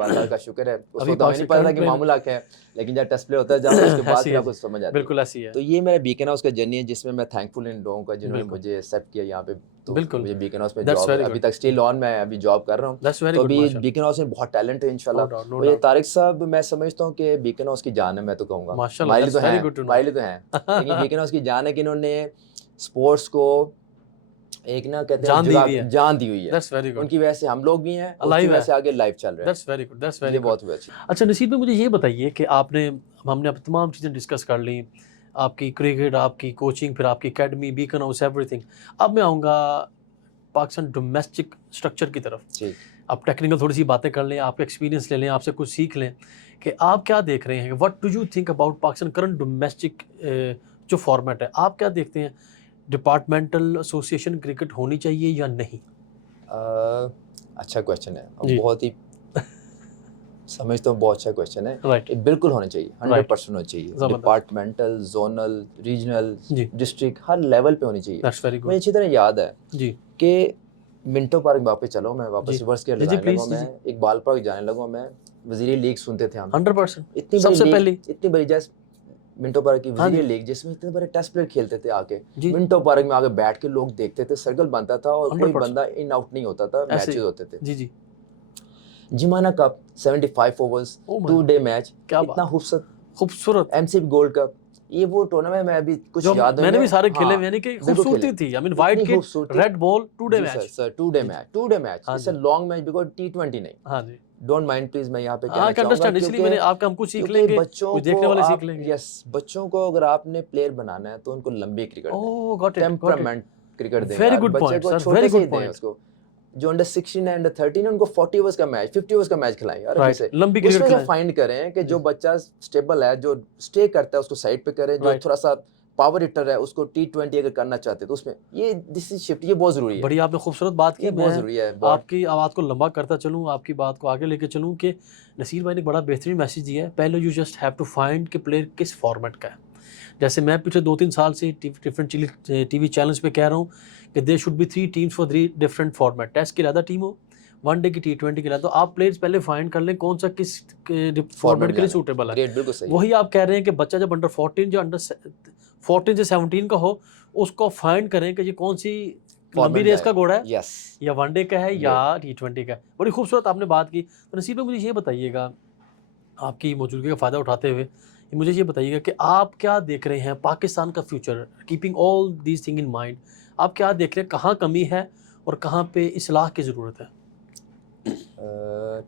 अल्लाह का शुक्र है। उस अभी वक्त हमें नहीं पता था कि मामूला क्या है, लेकिन जब टेस्ट प्ले होता है जब उसके बाद ऐसी फिर है आपको जी, समझ आती है। बिल्कुल ऐसी है। तो ये मेरा बीकन हाउस का जर्नी है जिसमें मैं थैंकफुल इन लोगों का जिन्होंने बिल्कुल, मुझे एक्सेप्ट किया यहाँ पे। तो बिल्कुल, मुझे बीकन हाउस में दैट्स जॉब वेरी अभी गुड, तक स्टिल ऑन, मैं अभी जॉब कर रहा हूँ। दैट्स वेरी तो गुड अभी माशाल्लाह, बीकन हाउस में बहुत टैलेंट है नो इंशाल्लाह। डाउट, नो और ये डाउट, तारिक साहब मैं समझता हूँ कि बीकन हाउस की जान है, मैं तो कहूँगा माशाल्लाह, हमारे लिए तो दैट्स वेरी हैं, गुड टू नो। हमारे लिए तो हैं, लेकिन बीकन हाउस की जान है कि इन्होंने स्पोर्ट्स को एक ना कहते हैं जान दी जुड़ा हुई है, जान दी हुई है। दैट्स वेरी गुड, उनकी वजह से हम लोग भी हैं और उनकी अलाइव वजह है, से आगे लाइफ चल रहा है। दैट्स वेरी गुड, दैट्स ये वेरी गुड। बहुत अच्छी। अच्छा नसीब भाई, मुझे ये बताइए कि हमने अब तमाम चीज़ें डिस्कस कर ली, आपकी क्रिकेट, आपकी कोचिंग, फिर आपकी एकेडमी, बीकन हाउस, एवरीथिंग। अब मैं आऊँगा पाकिस्तान डोमेस्टिक स्ट्रक्चर की तरफ। ठीक। आप टेक्निकल थोड़ी सी बातें कर लें, आपका एक्सपीरियंस ले लें, आपसे कुछ सीख लें कि आप क्या देख रहे हैं, what do you think about Pakistan current domestic जो फॉर्मेट है, आप क्या देखते हैं, डिपार्टमेंटल एसोसिएशन क्रिकेट होनी चाहिए या नहीं? अच्छा क्वेश्चन है और जी, बहुत ही समझता हूँ, बहुत अच्छा क्वेश्चन है। राइट, ये बिल्कुल होना चाहिए, राइट, 100% होना चाहिए। ज़बरदस्त, डिपार्टमेंटल, जोनल, रीजनल, जी, डिस्ट्रिक्ट, हर लेवल पे होनी चाहिए। दैट्स वेरी मुझे गुड, अच्छी तरह याद है जी, कि मिंटो पार्क वापस चलो, मैं वापस जी, रिवर्स गियर जी, जी, लगाने लगा, प्लीज़, जी, मैं जी, इकबाल पार्क जाने लगा, मैं वजीर लीग सुनते थे हम। 100% इतनी बड़ी सबसे लीग, पहली, इतनी बड़ी जैसे मिंटो पार्क की हाँ वजीर जी, लीग, जिसमें इतने बड़े टेस्ट प्लेयर खेलते थे आके। जी, मिंटो पार्क में आके बैठ के लोग देखते थे, सर्कल बनता था और कोई 100% बंदा इन आउट नहीं होता था, ऐसे मैचेस ही, होते थे। जी, जी, जिमाना cup 75 overs, oh my 2 day match, क्या इतना बात है, खूबसूरत। खूबसूरत, एमसी गोल्ड कप, ये वो टूर्नामेंट में अभी कुछ जो याद है मैंने मैं। भी सारे खेले हाँ हुए, यानी कि बिल्कुल खेले, खूबसूरती थी, आई मीन व्हाइट इतनी किट, खूबसूरती। रेड बॉल, 2 डे जी सर, मैच, सर 2 डे जी, जी, मैच, 2 डे मैच, हाँ इट्स अ जी, लॉन्ग मैच बिकॉज T20 नहीं। हाँ जी। डोंट माइंड प्लीज, मैं यहाँ पे हाँ, कहना आई कैन चाहूंगा अंडरस्टैंड, इसलिए क्योंकि मैंने आपका हम कुछ सीख क्योंकि लेंगे, बच्चों कुछ देखने को वाले सीख आप, लेंगे। यस, बच्चों को अगर आपने प्लेयर बनाना है तो उनको लंबी क्रिकेट दें, oh got it, got it, temperament cricket दें वेरी यार, गुड बच्चे पॉइंट को सर, छोटे वेरी से ही गुड दें। पॉइंट, उसको जो अंडर 16 है, अंडर 13 है, उनको 40 ओवर्स का मैच, 50 ओवर्स का मैच खिलाएं यार अभी राइट, से। लंबी क्रिकेट उसमें से खिलाएं, फाइंड करें कि जी, जो बच्चा स्टेबल है, जो स्टे करता है, उसको साइड पे करें। जो राइट। थोड़ा सा पावर हिटर है, उसको T20 अगर करना चाहते हैं तो उसमें ये दिस इज शिफ्ट, ये बहुत जरूरी है, बड़ी आपने खूबसूरत बात की, ये बहुत मैं जरूरी है बहुत। आपकी आवाज़ को लंबा करता चलूँ, आपकी बात को आगे लेके चलूँ कि नसीर भाई ने बड़ा बेहतरीन मैसेज दिया है, पहले you just have to find कि प्लेयर किस फॉर्मेट का है। जैसे मैं पिछले 2-3 साल से डिफरेंट टीवी चैनल्स पे कह रहा हूँ कि there should be 3 teams for 3 different format, test की अलग टीम हो, वनडे की, T20 की अलग। तो आप प्लेयर्स पहले फाइंड कर लें कौन सा किस फॉर्मेट फॉर्मेट में के लिए जाना है, सूटेबल है। ग्रेट, बिल्कुल सही है। वही आप कह रहे हैं कि बच्चा जब अंडर 14 या अंडर 14 से 17 का हो, उसको फाइंड करें कि ये कौन सी लंबी फॉर्मेट में रेस का आएगा, घोड़ा है, यस, या वनडे का है या ग्रेट। T20 का है। बड़ी खूबसूरत आपने बात की। तो नसीब भाई, मुझे ये बताइएगा, आपकी मौजूदगी का फ़ायदा उठाते हुए मुझे ये बताइएगा कि आप क्या देख रहे हैं पाकिस्तान का future, keeping all these thing in mind, आप क्या देख रहे हैं, कहाँ कमी है और कहाँ पे इस्लाह की ज़रूरत है?